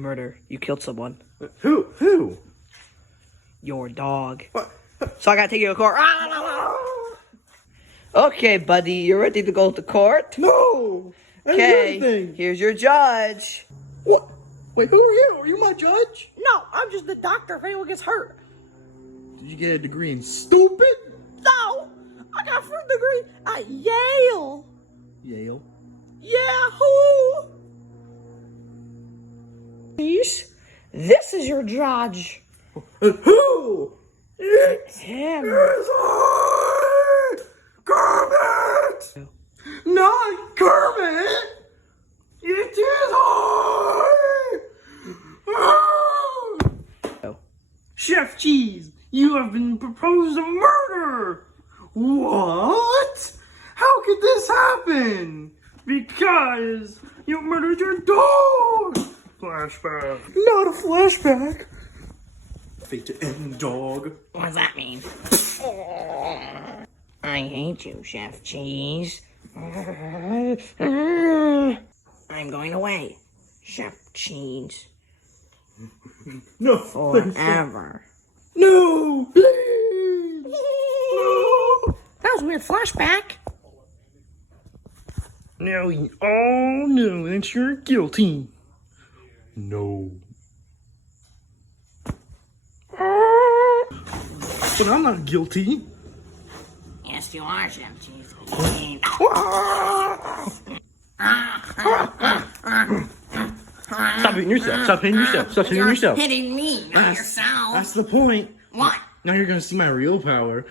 Murder. You killed someone. Who? Your dog. What? So I gotta take you to court. Okay, buddy, you're ready to go to court? No! I didn't do Okay, anything. here's your judge. What? Wait, who are you? Are you my judge? No, I'm just the doctor if anyone gets hurt. Did you get a degree in stupid? No, I got a first degree at Yale. Yale. Yahoo! Please, this is your judge. Who? It's him. I, Kermit! Not Kermit! It is I! Oh. Chef Cheese, you have been proposed a murder! What? How could this happen? Because you murdered your dog! Flashback. Not a flashback. Fate to end, dog. What does that mean? I hate you, Chef Cheese. I'm going away, Chef Cheese. No. Forever. No, please. No. That was a weird flashback. Now we all know that you're guilty. No. But I'm not guilty. Yes, you are, Chef Cheese. Stop hitting yourself. Stop hitting yourself. Stop hitting yourself. Hitting me, not yourself. That's the point. What? Now you're gonna see my real power.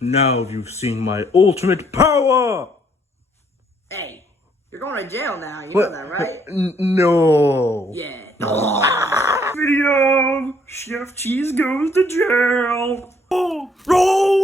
Now you've seen my ultimate power. Hey, you're going to jail now. You know that, right? No. Yeah. Video. Chef Cheese goes to jail. Oh, roll.